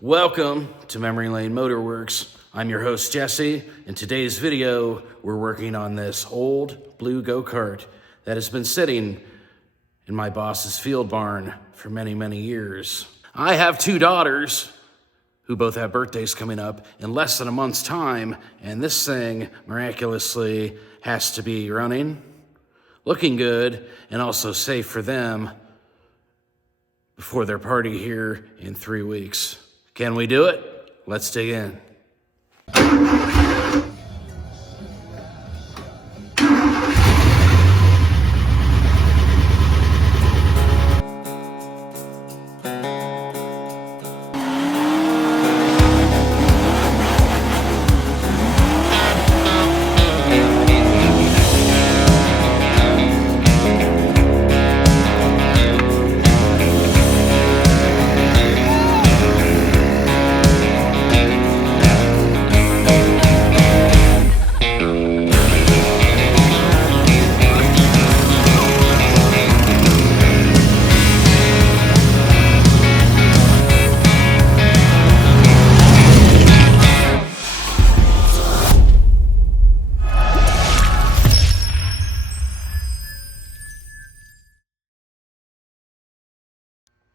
Welcome to Memory Lane Motorworks. I'm your host, Jesse. In today's video, we're working on this old blue go-kart that has been sitting in my boss's field barn for many, many years. I have two daughters who both have birthdays coming up in less than a month's time, and this thing miraculously has to be running, looking good, and also safe for them before their party here in 3 weeks. Can we do it? Let's dig in.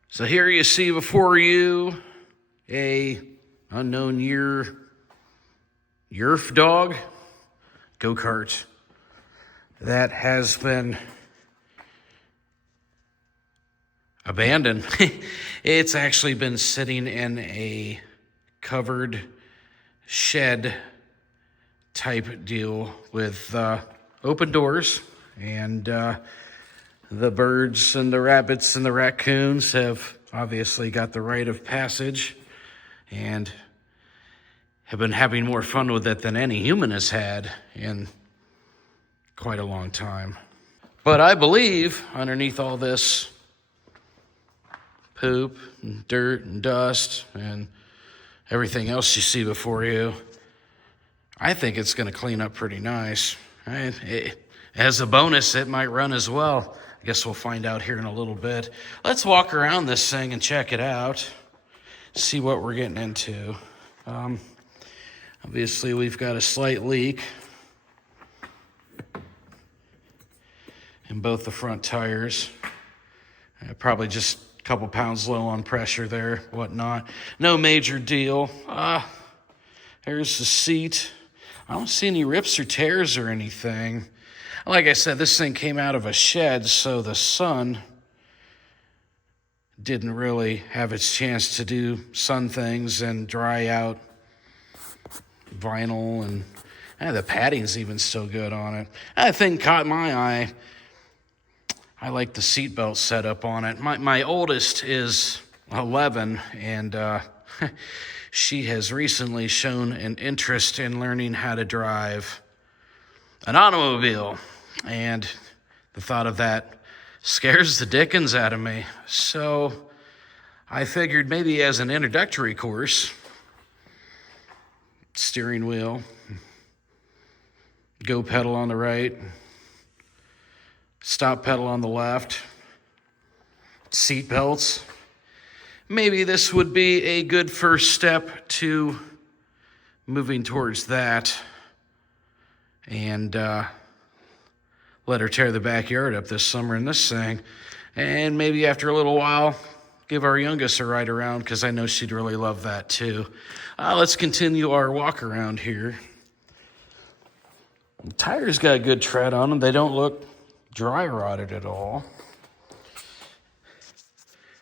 So here you see before you a unknown year Yerf dog go-kart that has been abandoned. It's actually been sitting in a covered shed type deal with open doors, and the birds and the rabbits and the raccoons have obviously got the rite of passage and have been having more fun with it than any human has had in quite a long time. But I believe underneath all this poop and dirt and dust and everything else you see before you, I think it's going to clean up pretty nice. As a bonus, it might run as well. I guess we'll find out here in a little bit. Let's walk around this thing and check it out, see what we're getting into. Obviously, we've got a slight leak in both the front tires. Probably just a couple pounds low on pressure there, whatnot. No major deal. There's the seat. I don't see any rips or tears or anything. Like I said, this thing came out of a shed, so the sun didn't really have its chance to do sun things and dry out vinyl, and the padding's even still good on it. That thing caught my eye. I like the seatbelt setup on it. My oldest is 11, and she has recently shown an interest in learning how to drive an automobile, and the thought of that scares the dickens out of me. So I figured maybe as an introductory course, steering wheel, go pedal on the right, stop pedal on the left, seat belts. Maybe this would be a good first step to moving towards that, and let her tear the backyard up this summer in this thing. And maybe after a little while, give our youngest a ride around, because I know she'd really love that too. Let's continue our walk around here. The tires got good tread on them. They don't look dry rotted at all.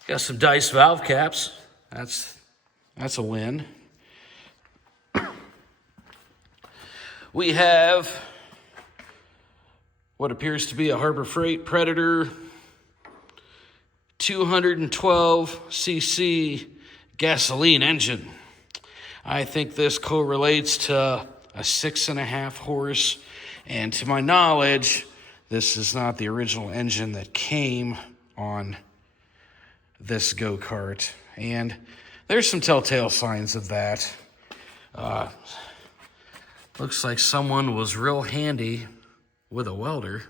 Got some dice valve caps. That's a win. We have what appears to be a Harbor Freight Predator 212cc gasoline engine. I think this correlates to a 6.5 horse, and to my knowledge, this is not the original engine that came on this go-kart, and there's some telltale signs of that. Looks like someone was real handy with a welder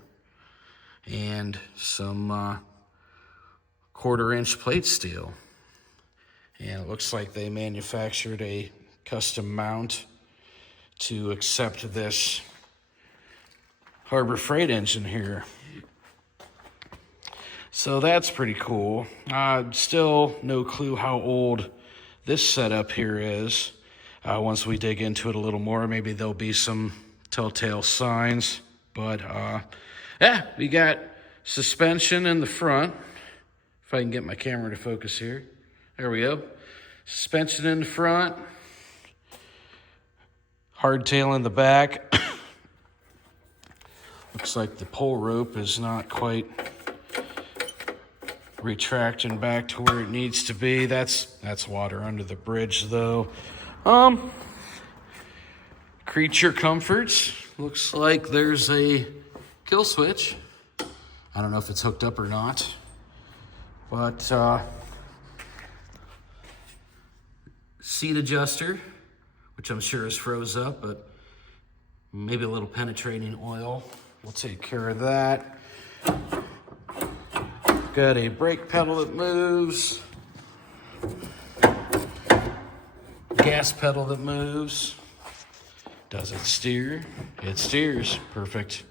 and some 1/4-inch plate steel. And it looks like they manufactured a custom mount to accept this Harbor Freight engine here. So that's pretty cool. Still no clue how old this setup here is. Once we dig into it a little more, maybe there'll be some telltale signs. But yeah, we got suspension in the front. If I can get my camera to focus here. There we go. Suspension in the front. Hardtail in the back. Looks like the pull rope is not quite retracting back to where it needs to be. That's water under the bridge though. Creature comforts. Looks like there's a kill switch. I don't know if it's hooked up or not. But seat adjuster, which I'm sure is froze up, but maybe a little penetrating oil. We'll take care of that. Got a brake pedal that moves. Gas pedal that moves. Does it steer? It steers. Perfect.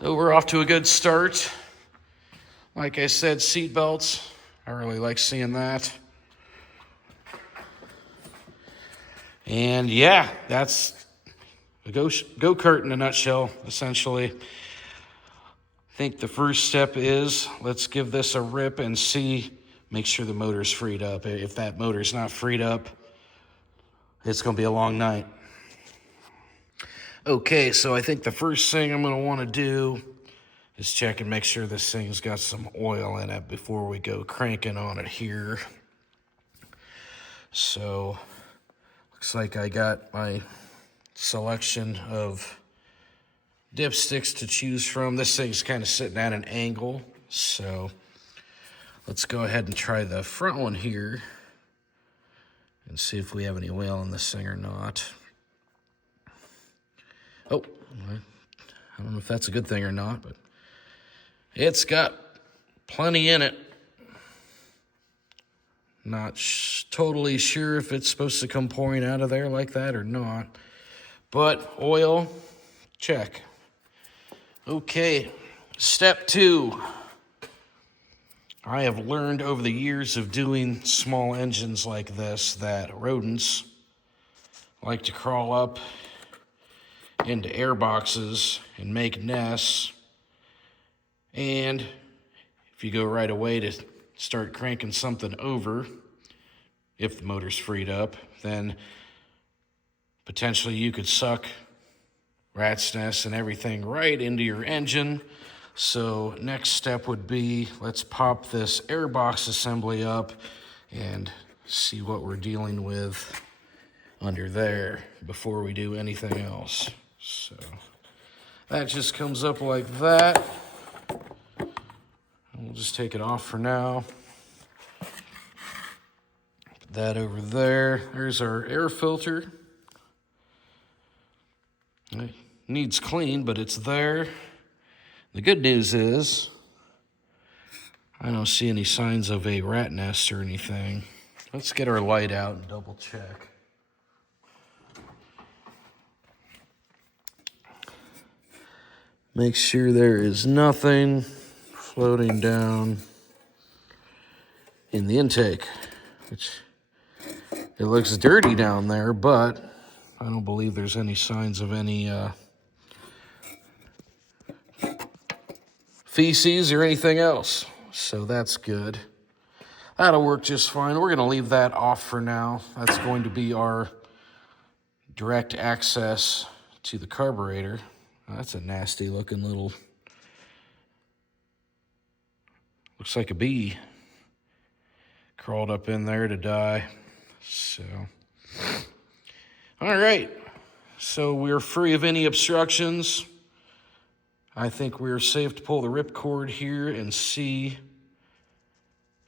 So we're off to a good start. Like I said, seat belts. I really like seeing that. And yeah, that's a go-kart in a nutshell, essentially. I think the first step is let's give this a rip and see, make sure the motor's freed up. If that motor's not freed up, it's going to be a long night. Okay, so I think the first thing I'm going to want to do is check and make sure this thing's got some oil in it before we go cranking on it here. So, looks like I got my selection of dipsticks to choose from. This thing's kind of sitting at an angle, so let's go ahead and try the front one here and see if we have any oil in this thing or not. Oh, I don't know if that's a good thing or not, but it's got plenty in it. Not totally sure if it's supposed to come pouring out of there like that or not. But oil, check. Okay, step 2. I have learned over the years of doing small engines like this that rodents like to crawl up into air boxes and make nests. And if you go right away to start cranking something over, if the motor's freed up, then potentially you could suck rat's nests and everything right into your engine. So next step would be, let's pop this airbox assembly up and see what we're dealing with under there before we do anything else. So that just comes up like that. We'll just take it off for now. Put that over there. There's our air filter. It needs clean, but it's there. The good news is I don't see any signs of a rat nest or anything. Let's get our light out and double check. Make sure there is nothing floating down in the intake, which it looks dirty down there, but I don't believe there's any signs of any feces or anything else, so that's good. That'll work just fine. We're going to leave that off for now. That's going to be our direct access to the carburetor. That's a nasty looking little, looks like a bee crawled up in there to die. So, all right. So we're free of any obstructions. I think we're safe to pull the ripcord here and see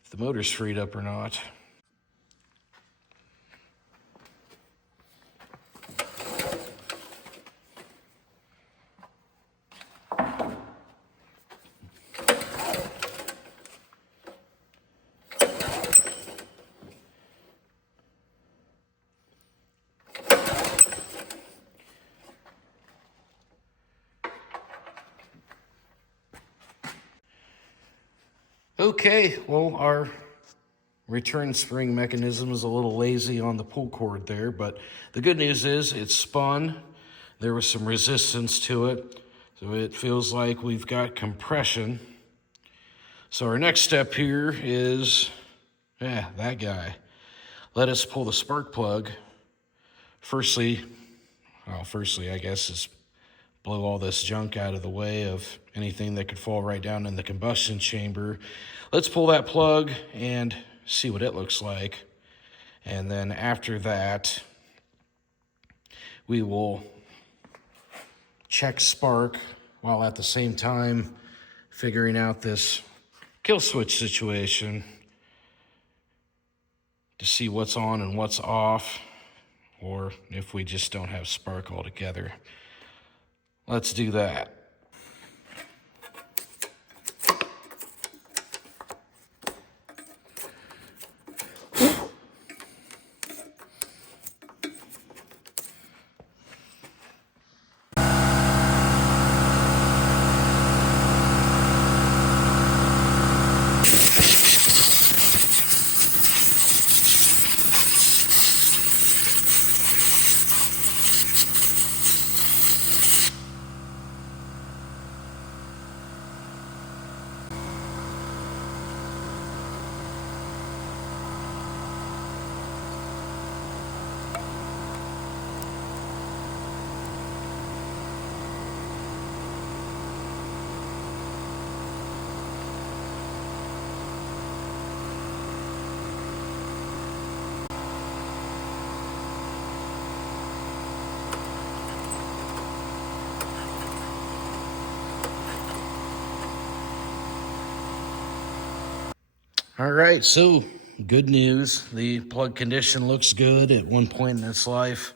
if the motor's freed up or not. Okay, well, our return spring mechanism is a little lazy on the pull cord there, but the good news is it spun. There was some resistance to it, so it feels like we've got compression. So our next step here is, that guy. Let us pull the spark plug. Firstly, I guess, is blow all this junk out of the way of anything that could fall right down in the combustion chamber. Let's pull that plug and see what it looks like. And then after that, we will check spark while at the same time figuring out this kill switch situation to see what's on and what's off, or if we just don't have spark altogether. Let's do that. All right, so good news. The plug condition looks good. At one point in its life,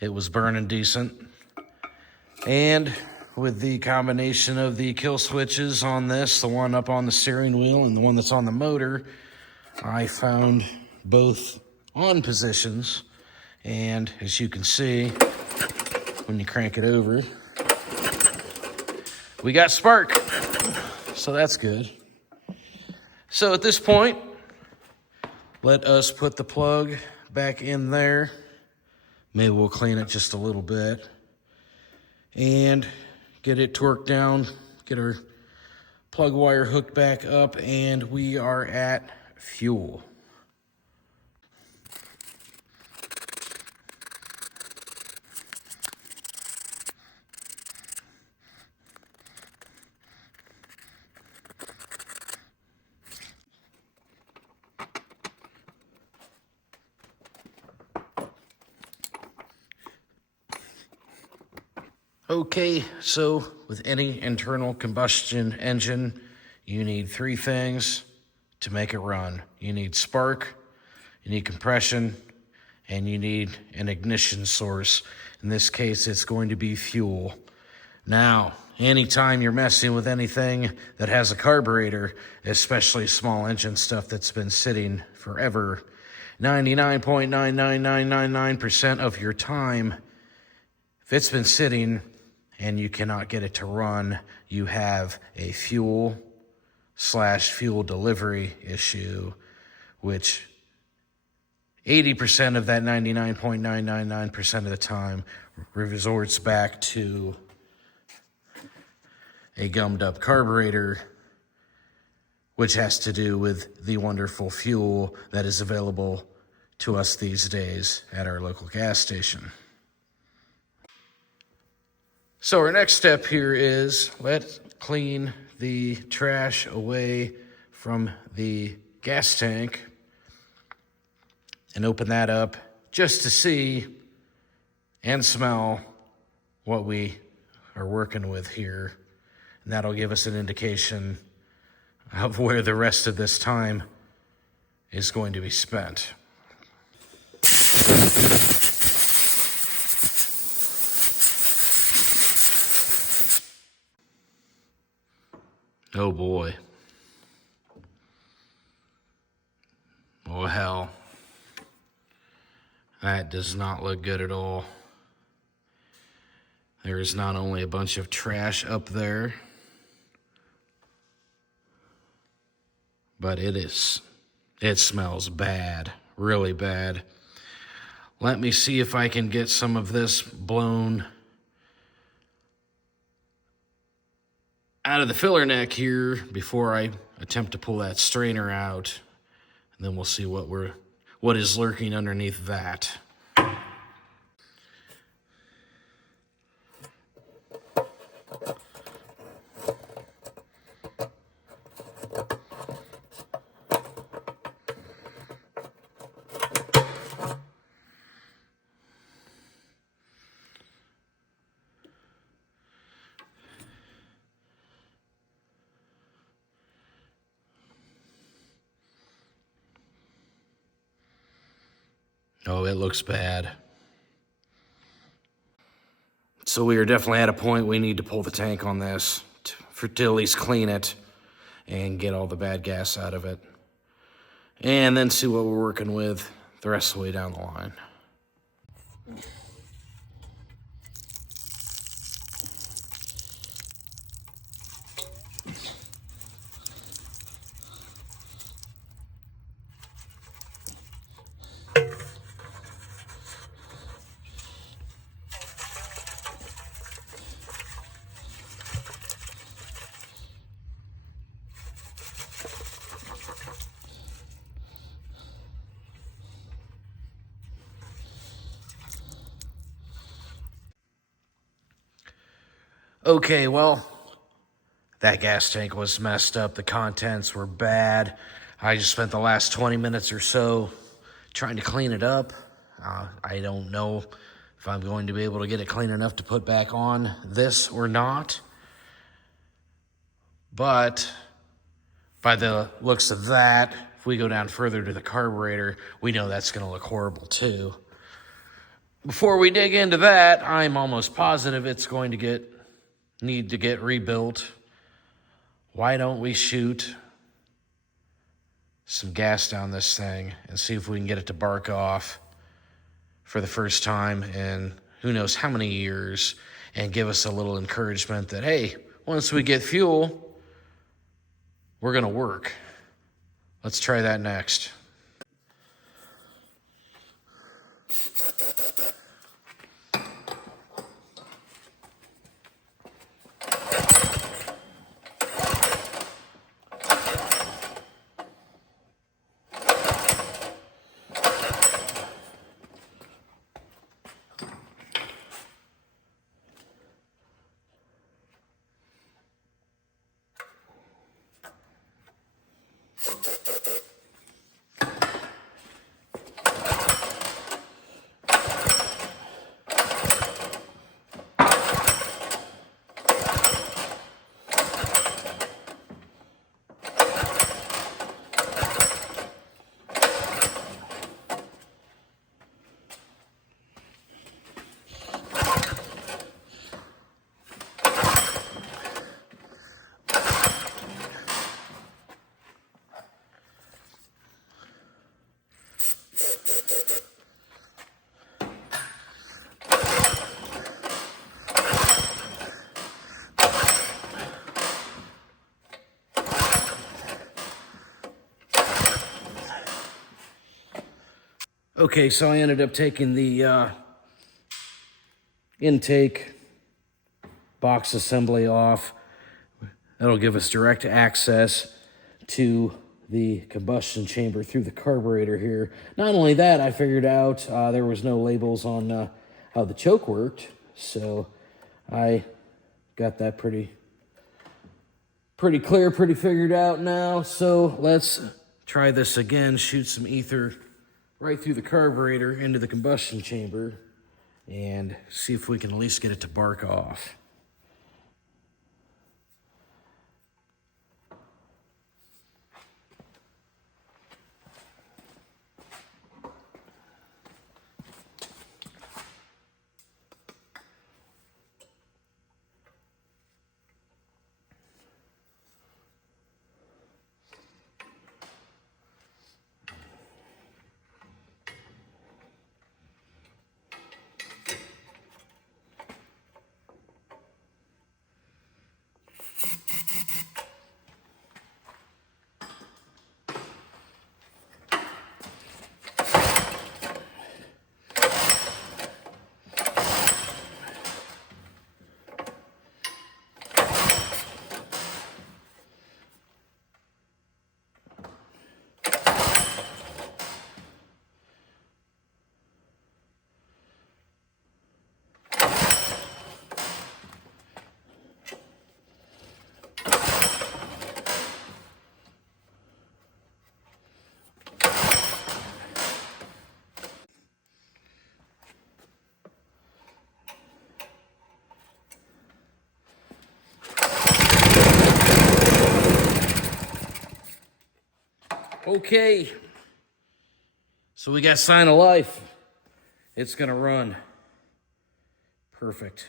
it was burning decent. And with the combination of the kill switches on this, the one up on the steering wheel and the one that's on the motor, I found both on positions. And as you can see, when you crank it over, we got spark. So that's good. So at this point, let us put the plug back in there. Maybe we'll clean it just a little bit and get it torqued down, get our plug wire hooked back up, and we are at fuel. Okay, so with any internal combustion engine, you need three things to make it run. You need spark, you need compression, and you need an ignition source. In this case, it's going to be fuel. Now, anytime you're messing with anything that has a carburetor, especially small engine stuff that's been sitting forever, 99.99999% of your time, if it's been sitting and you cannot get it to run, you have a fuel/fuel delivery issue, which 80% of that 99.999% of the time resorts back to a gummed up carburetor, which has to do with the wonderful fuel that is available to us these days at our local gas station. So our next step here is let's clean the trash away from the gas tank and open that up just to see and smell what we are working with here. And that'll give us an indication of where the rest of this time is going to be spent. Oh boy. Oh hell. That does not look good at all. There is not only a bunch of trash up there, but it smells bad, really bad. Let me see if I can get some of this blown out of the filler neck here before I attempt to pull that strainer out. And then we'll see what is lurking underneath that. Oh, it looks bad. So we are definitely at a point we need to pull the tank on this to at least clean it and get all the bad gas out of it. And then see what we're working with the rest of the way down the line. Okay, well, that gas tank was messed up. The contents were bad. I just spent the last 20 minutes or so trying to clean it up. I don't know if I'm going to be able to get it clean enough to put back on this or not. But by the looks of that, if we go down further to the carburetor, we know that's going to look horrible too. Before we dig into that, I'm almost positive it's going to need to get rebuilt. Why don't we shoot some gas down this thing and see if we can get it to bark off for the first time in who knows how many years, and give us a little encouragement that, hey, once we get fuel, we're going to work. Let's try that next. Okay, so I ended up taking the intake box assembly off. That'll give us direct access to the combustion chamber through the carburetor here. Not only that, I figured out there was no labels on how the choke worked, so I got that pretty clear, pretty figured out now. So let's try this again, shoot some ether right through the carburetor into the combustion chamber and see if we can at least get it to bark off. Okay. So we got sign of life. It's gonna run. Perfect.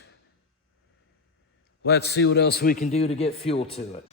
Let's see what else we can do to get fuel to it.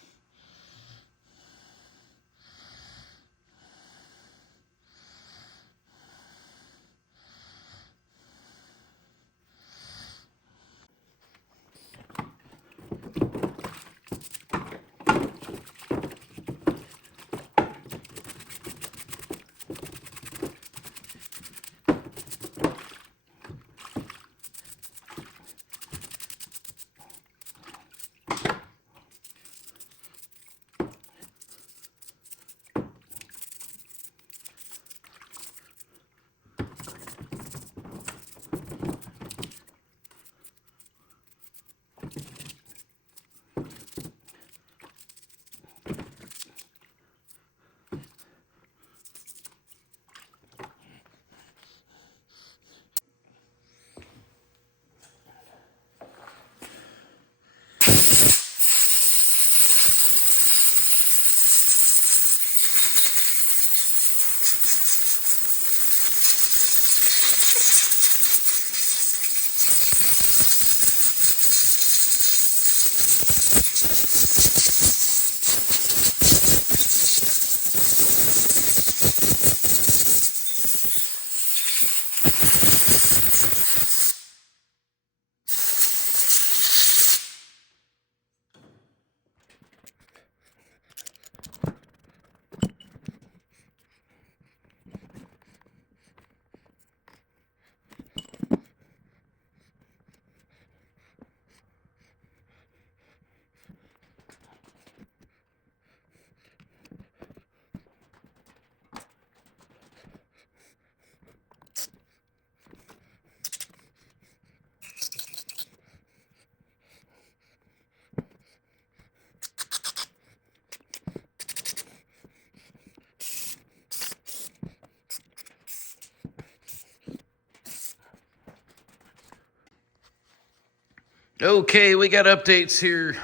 Okay, we got updates here.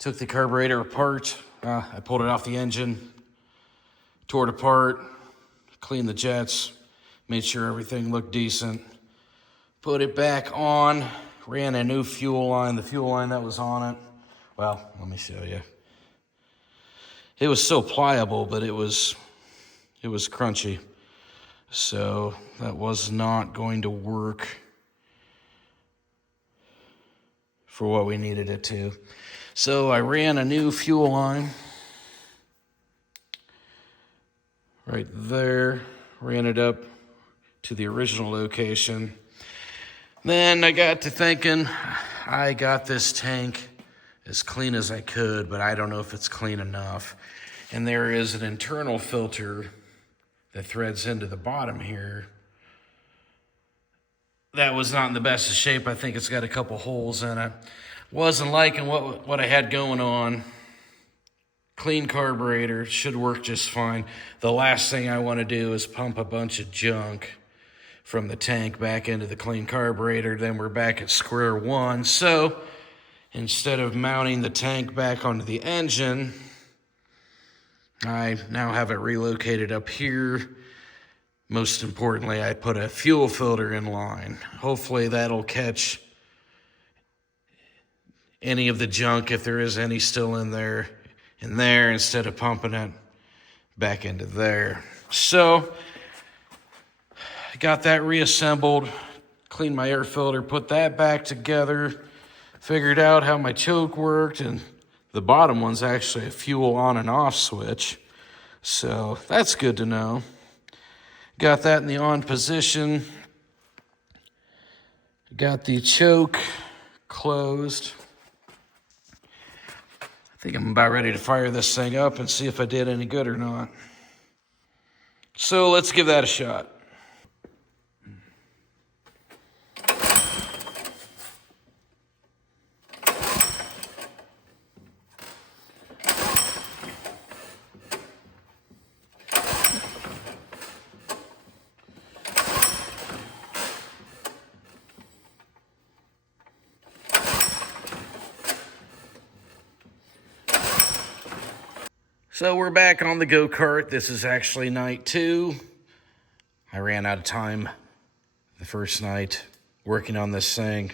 Took the carburetor apart. I pulled it off the engine, tore it apart, cleaned the jets, made sure everything looked decent. Put it back on, ran a new fuel line, the fuel line that was on it. Well, let me show you. It was so pliable, but it was crunchy. So that was not going to work for what we needed it to. So I ran a new fuel line right there, ran it up to the original location. Then I got to thinking, I got this tank as clean as I could, but I don't know if it's clean enough. And there is an internal filter that threads into the bottom here. That was not in the best of shape. I think it's got a couple holes in it. Wasn't liking what I had going on. Clean carburetor, should work just fine. The last thing I want to do is pump a bunch of junk from the tank back into the clean carburetor. Then we're back at square one. So instead of mounting the tank back onto the engine, I now have it relocated up here. Most importantly, I put a fuel filter in line. Hopefully that'll catch any of the junk, if there is any still in there, instead of pumping it back into there. So I got that reassembled, cleaned my air filter, put that back together, figured out how my choke worked, and the bottom one's actually a fuel on and off switch. So that's good to know. Got that in the on position. Got the choke closed. I think I'm about ready to fire this thing up and see if I did any good or not. So let's give that a shot. So we're back on the go-kart. This is actually night 2. I ran out of time the first night working on this thing.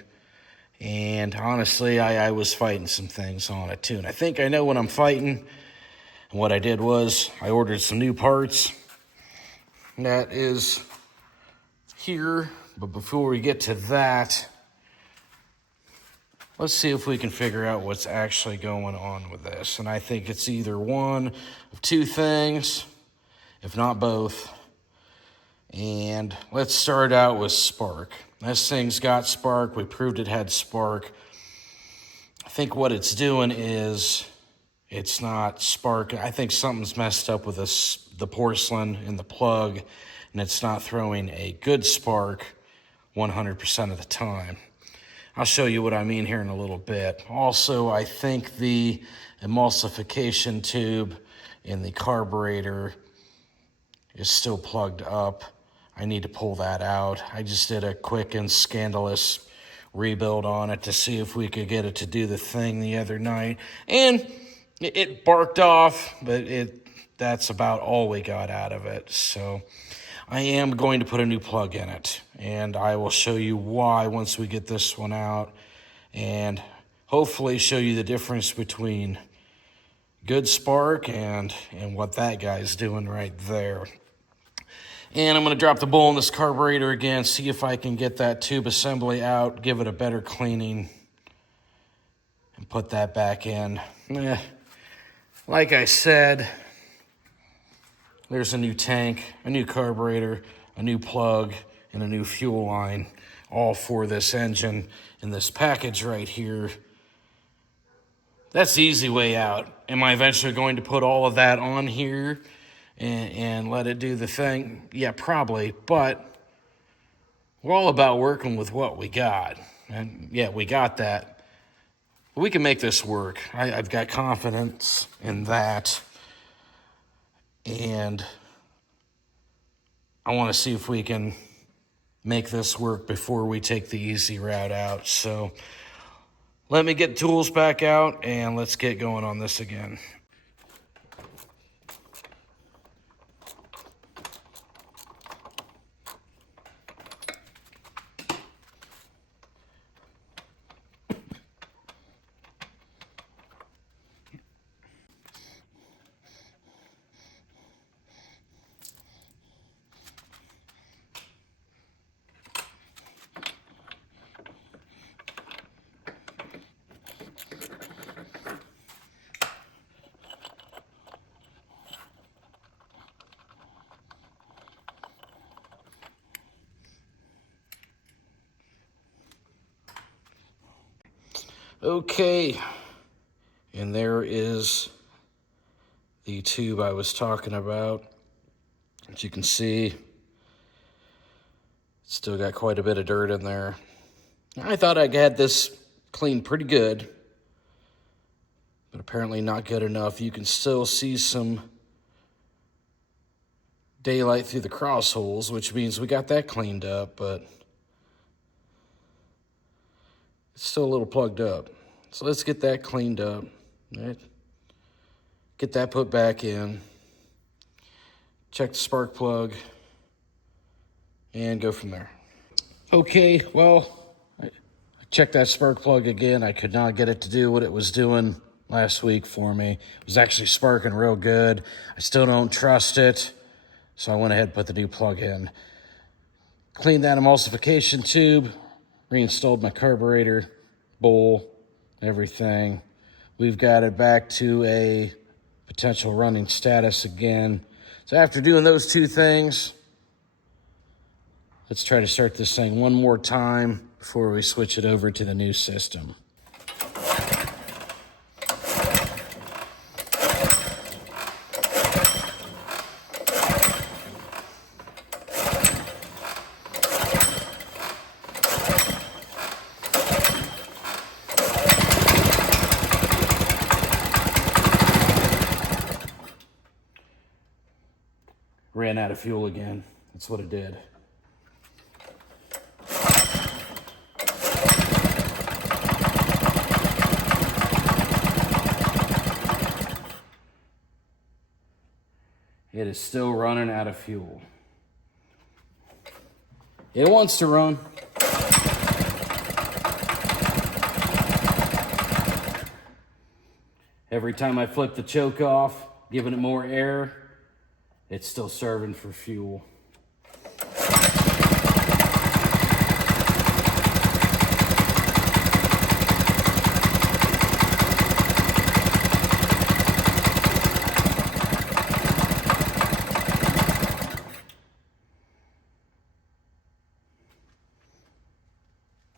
And honestly, I was fighting some things on it too. And I think I know what I'm fighting. And what I did was I ordered some new parts. That is here. But before we get to that, let's see if we can figure out what's actually going on with this. And I think it's either one of two things, if not both. And let's start out with spark. This thing's got spark. We proved it had spark. I think what it's doing is it's not spark. I think something's messed up with the porcelain in the plug, and it's not throwing a good spark 100% of the time. I'll show you what I mean here in a little bit. Also, I think the emulsification tube in the carburetor is still plugged up. I need to pull that out. I just did a quick and scandalous rebuild on it to see if we could get it to do the thing the other night. And it barked off, but that's about all we got out of it. So I am going to put a new plug in it, and I will show you why once we get this one out, and hopefully show you the difference between good spark and what that guy's doing right there. And I'm going to drop the bowl in this carburetor again, see if I can get that tube assembly out, give it a better cleaning, and put that back in. Like I said, there's a new tank, a new carburetor, a new plug, and a new fuel line, all for this engine in this package right here. That's the easy way out. Am I eventually going to put all of that on here and let it do the thing? Yeah, probably, but we're all about working with what we got. And yeah, we got that. We can make this work. I've got confidence in that. And I want to see if we can make this work before we take the easy route out. So let me get tools back out and let's get going on this again. Okay, and there is the tube I was talking about. As you can see, it's still got quite a bit of dirt in there. I thought I had this cleaned pretty good, but apparently not good enough. You can still see some daylight through the cross holes, which means we got that cleaned up, but it's still a little plugged up. So let's get that cleaned up. Right? Get that put back in. Check the spark plug. And go from there. Okay, well, I checked that spark plug again. I could not get it to do what it was doing last week for me. It was actually sparking real good. I still don't trust it. So I went ahead and put the new plug in. Cleaned that emulsification tube. Reinstalled my carburetor, bowl, everything. We've got it back to a potential running status again. So after doing those two things, let's try to start this thing one more time before we switch it over to the new system. Ran out of fuel again. That's what it did. it is still running out of fuel. It wants to run. Every time I flip the choke off, giving it more air, it's still serving for fuel.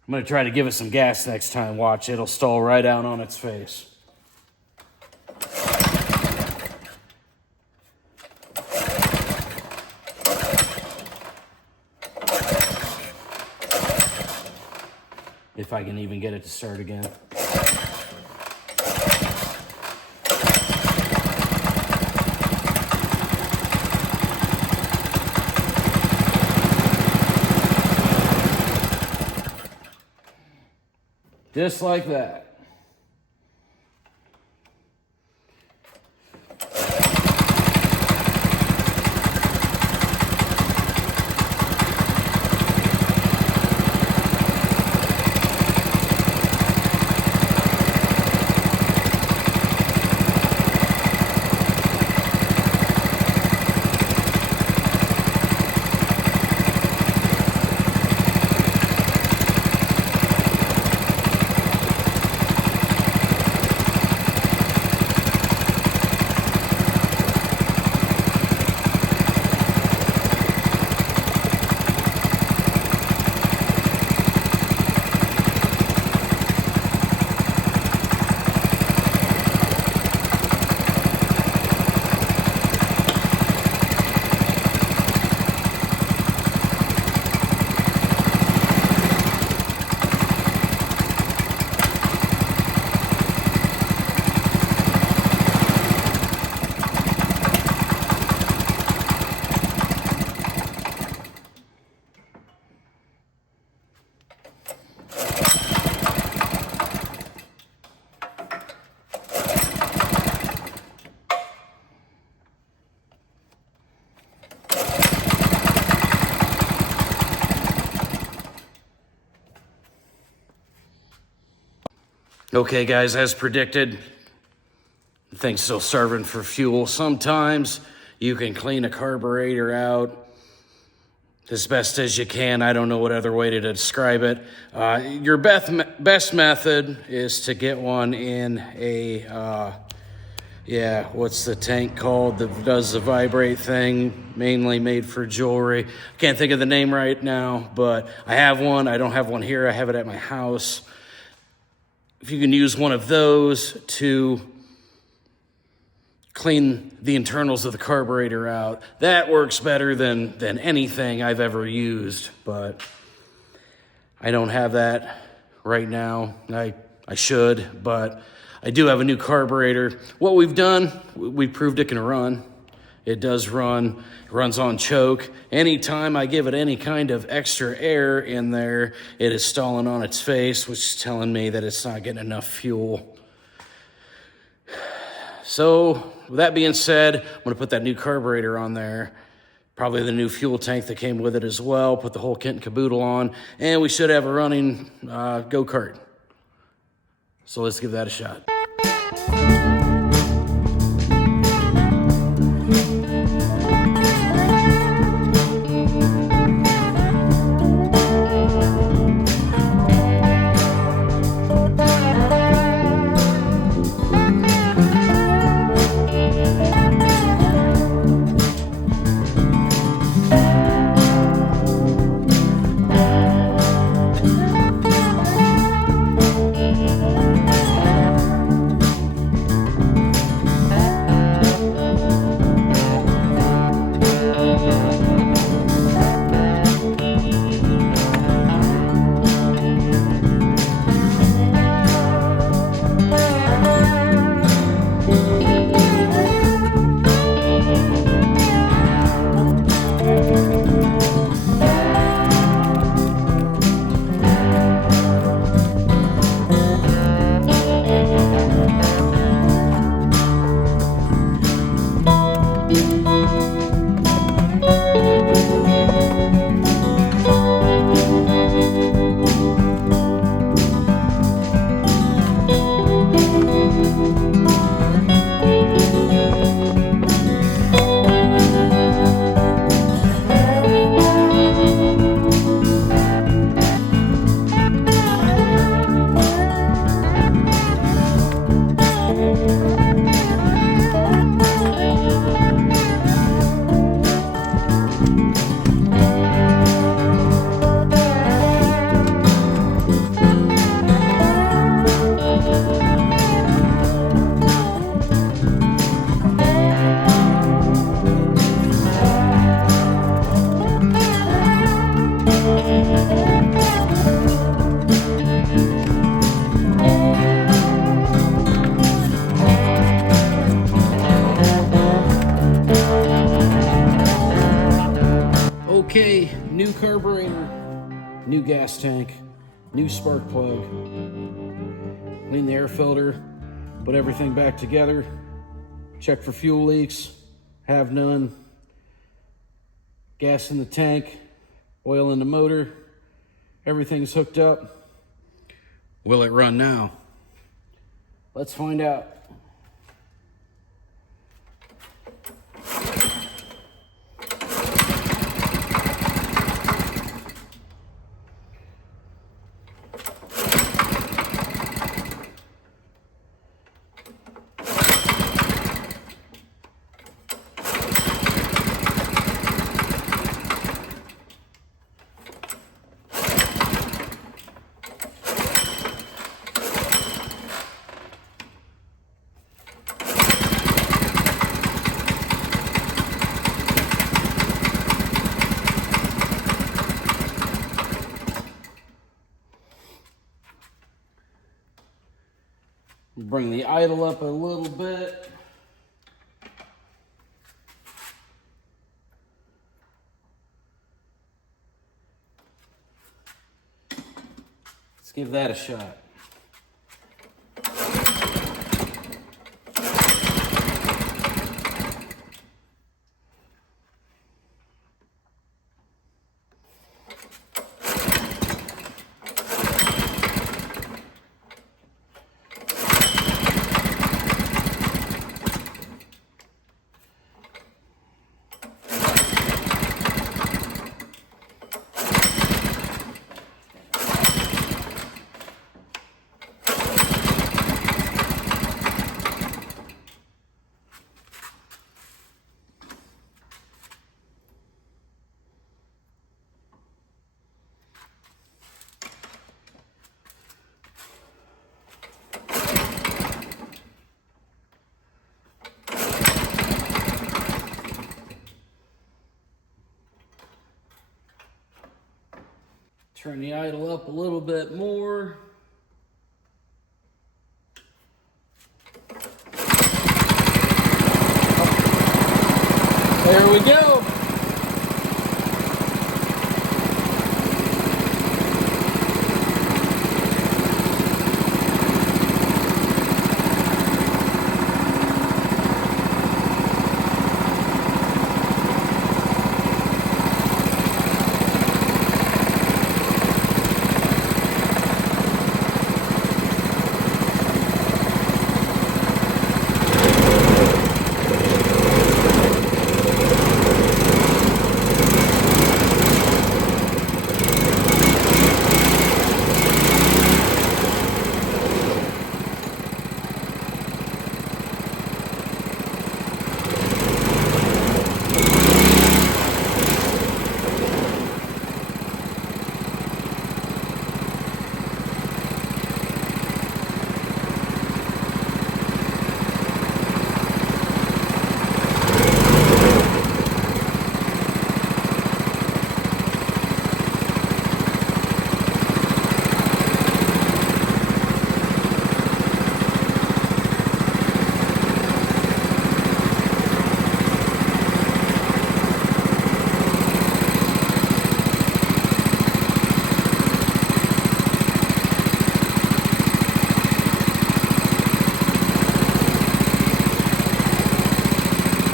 I'm going to try to give it some gas next time. Watch, it'll stall right out on its face. If I can even get it to start again. Just like that. Okay, guys, as predicted, the thing's still serving for fuel. Sometimes you can clean a carburetor out as best as you can. I don't know what other way to describe it. Your best method is to get one in a, what's the tank called that does the vibrate thing, mainly made for jewelry. Can't think of the name right now, but I have one. I don't have one here. I have it at my house. If you can use one of those to clean the internals of the carburetor out, that works better than anything I've ever used. But I don't have that right now. I should, but I do have a new carburetor. What we've done, we proved it can run. It does run. It runs on choke. Anytime I give it any kind of extra air in there, it is stalling on its face, which is telling me that it's not getting enough fuel. So, with that being said, I'm going to put that new carburetor on there. Probably the new fuel tank that came with it as well. Put the whole kit and caboodle on. And we should have a running go-kart. So let's give that a shot. Okay, new carburetor, new gas tank, new spark plug, clean the air filter, put everything back together, check for fuel leaks, have none, gas in the tank, oil in the motor, everything's hooked up. Will it run now? Let's find out. Bring the idle up a little bit. Let's give that a shot. Turn the idle up a little bit more. There we go.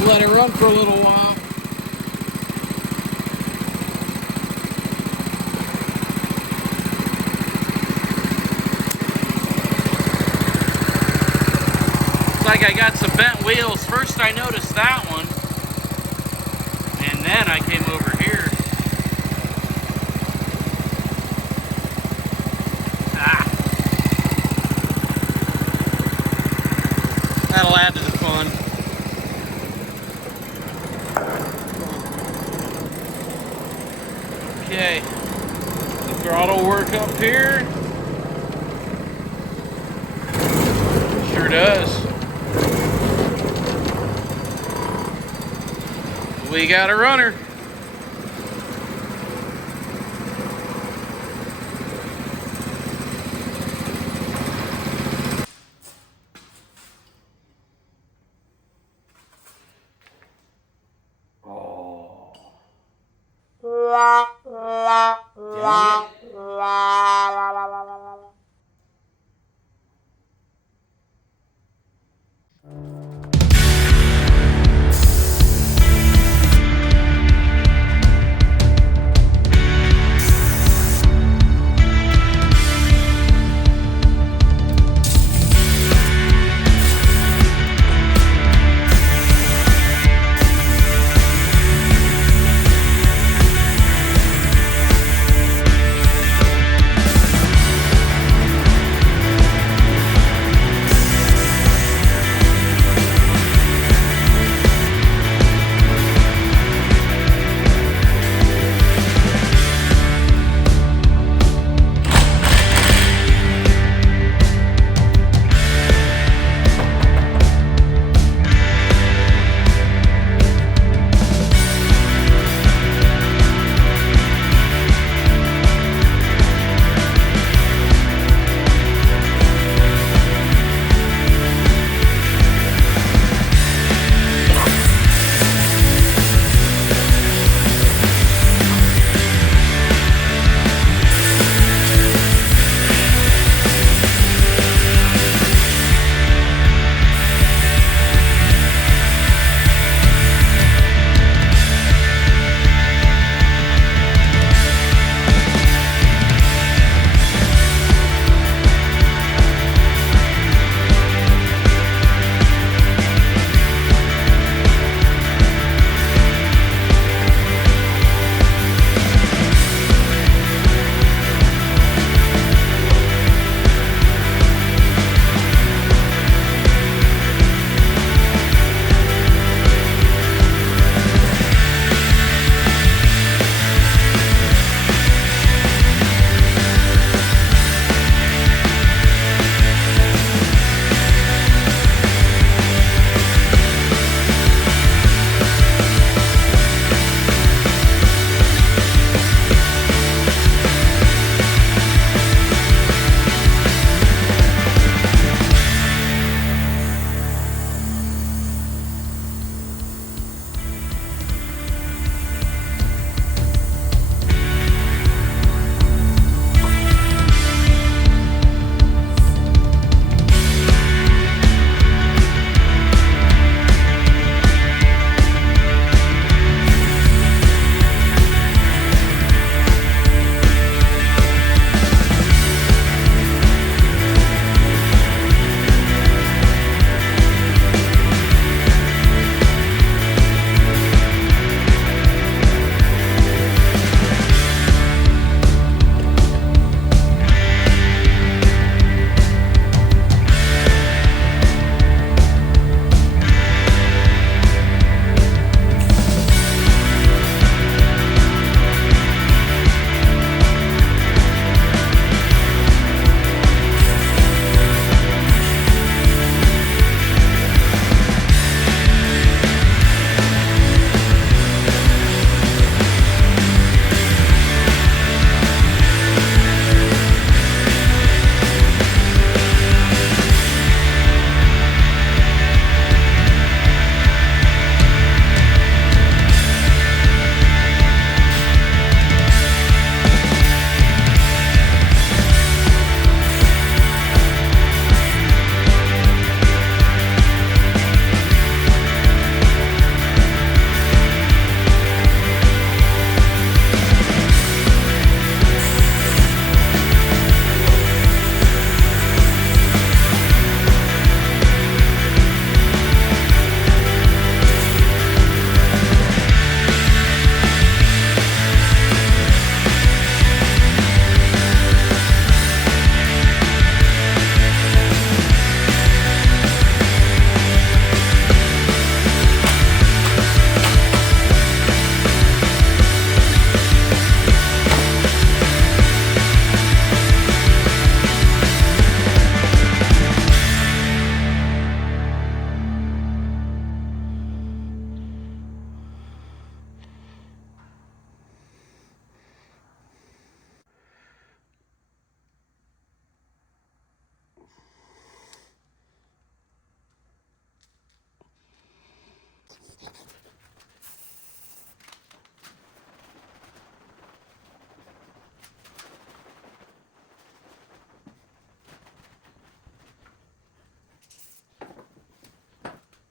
Let it run for a little while. Looks like I got some bent wheels. First I noticed that one, and then I came over here. That'll add to the fun. Okay, the throttle work up here. Sure does. We got a runner. Oh.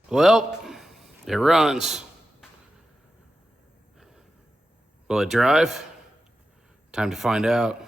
Well, it runs. Will it drive? Time to find out.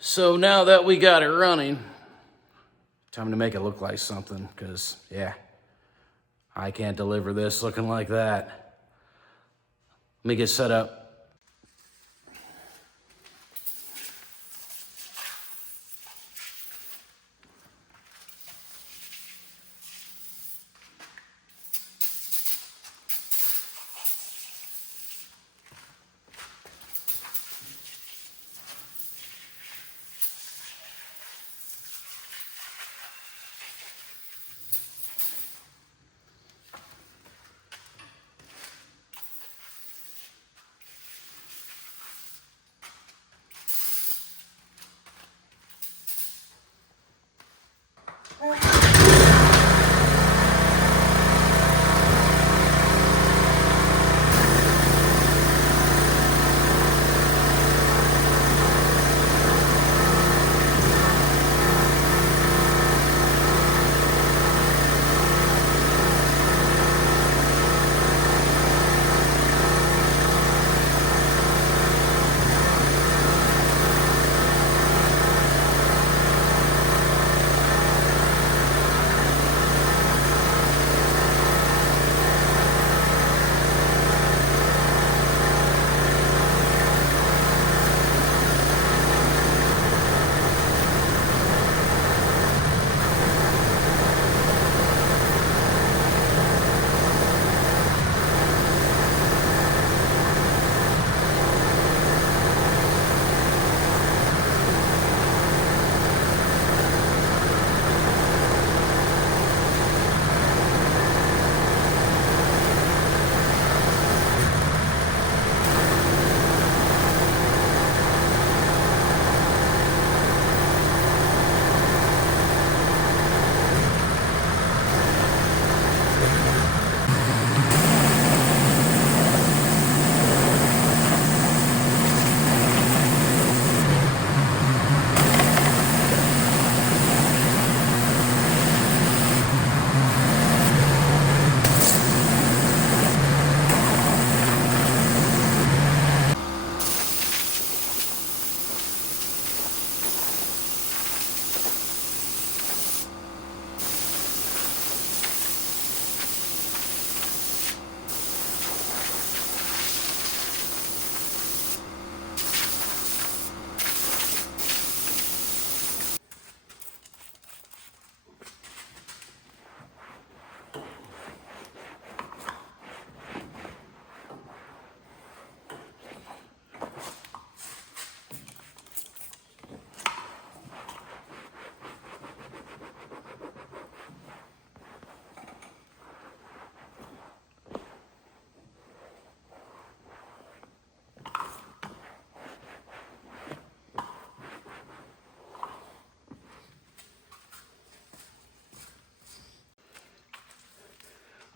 So now that we got it running, time to make it look like something, because, yeah, I can't deliver this looking like that. Let me get set up.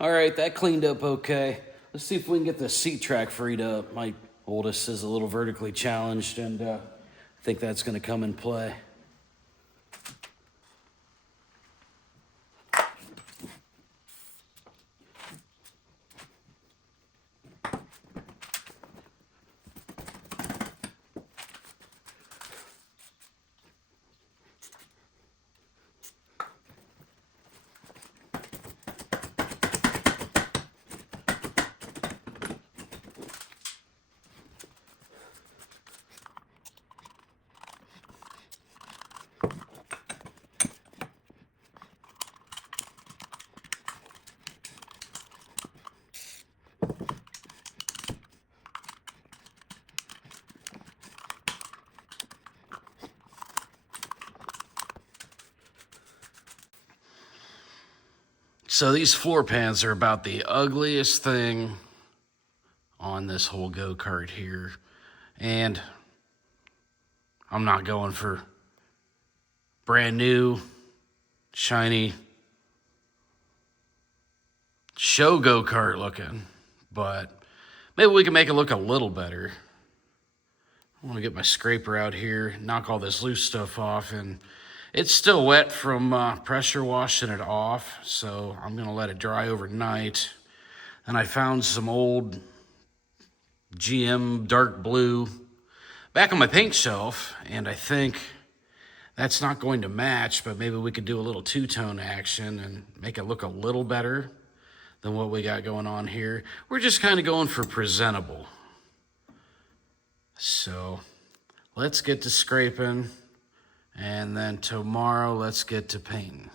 All right, that cleaned up okay. Let's see if we can get the seat track freed up. My oldest is a little vertically challenged, and I think that's going to come in play. So these floor pans are about the ugliest thing on this whole go-kart here. And I'm not going for brand new, shiny, show go-kart looking, but maybe we can make it look a little better. I want to get my scraper out here, knock all this loose stuff off, and it's still wet from pressure washing it off, so I'm going to let it dry overnight. And I found some old GM dark blue back on my paint shelf, and I think that's not going to match, but maybe we could do a little two-tone action and make it look a little better than what we got going on here. We're just kind of going for presentable. So let's get to scraping, and then tomorrow let's get to painting.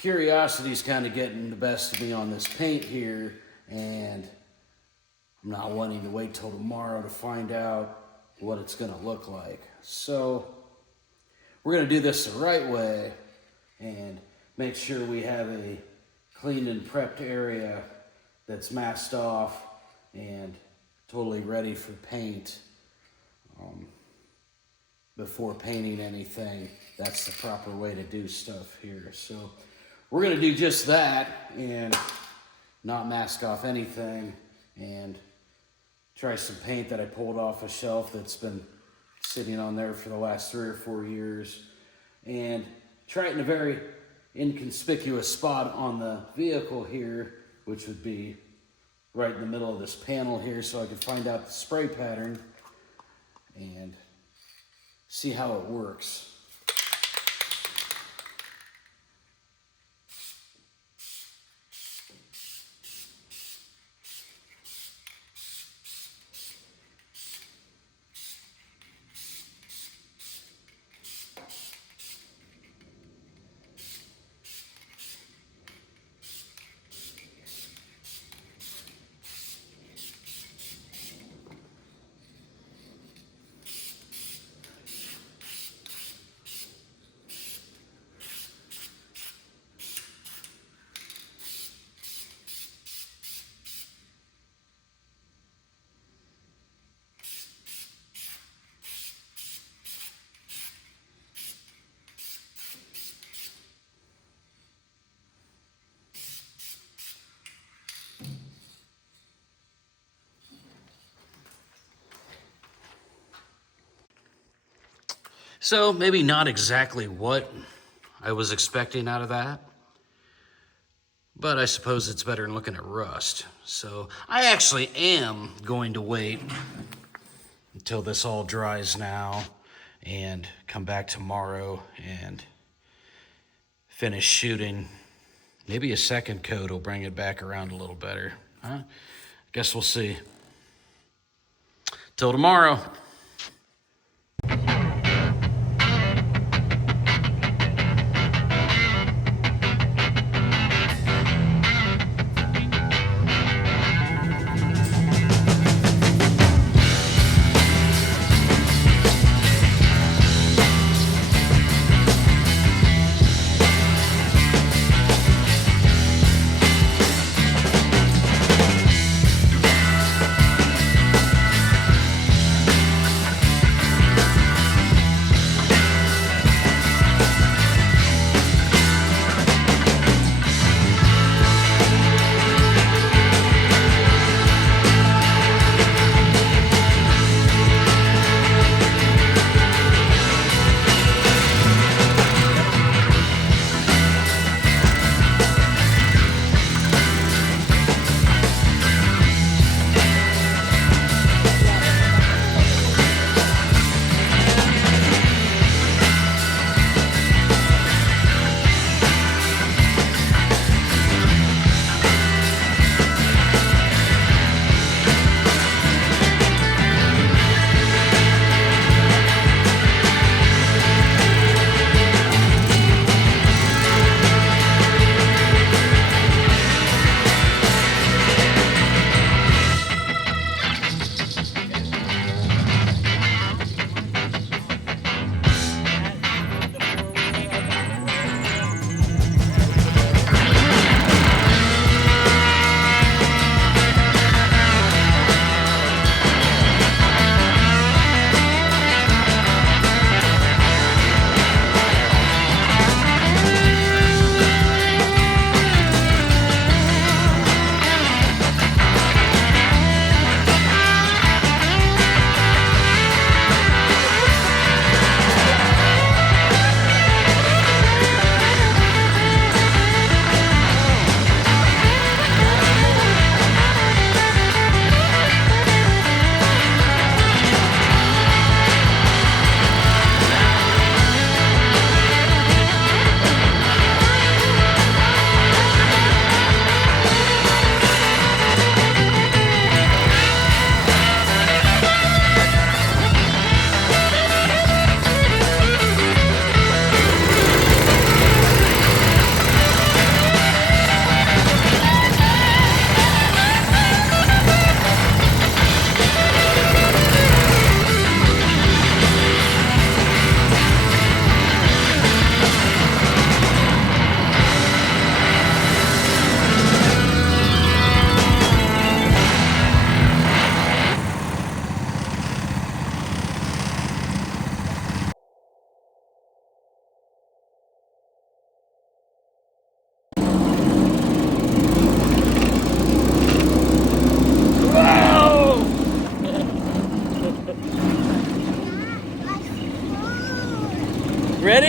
curiosity's kind of getting the best of me on this paint here, and I'm not wanting to wait till tomorrow to find out what it's going to look like. So we're going to do this the right way and make sure we have a cleaned and prepped area that's masked off and totally ready for paint. Before painting anything, that's the proper way to do stuff here. So we're going to do just that and not mask off anything and try some paint that I pulled off a shelf that's been sitting on there for the last 3 or 4 years, and try it in a very inconspicuous spot on the vehicle here, which would be right in the middle of this panel here, so I can find out the spray pattern and see how it works. So maybe not exactly what I was expecting out of that, but I suppose it's better than looking at rust. So I actually am going to wait until this all dries now and come back tomorrow and finish shooting. Maybe a second coat will bring it back around a little better. Huh? Guess we'll see. Till tomorrow.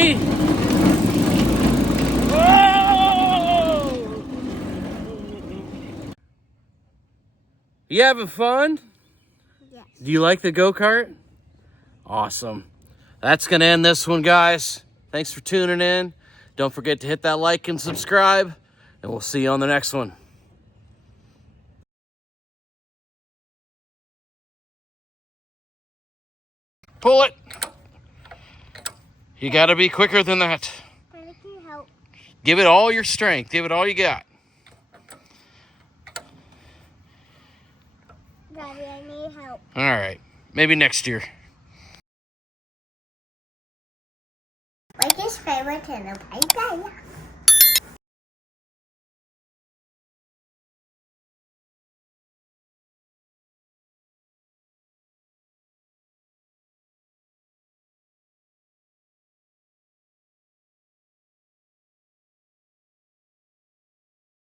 Ready? Whoa! You having fun? Yes. Do you like the go-kart? Awesome. That's going to end this one, guys. Thanks for tuning in. Don't forget to hit that like and subscribe, and we'll see you on the next one. Pull it. You got to be quicker than that. I can help. Give it all your strength. Give it all you got. Daddy, I need help. All right. Maybe next year. Like and subscribe to the channel. Bye bye.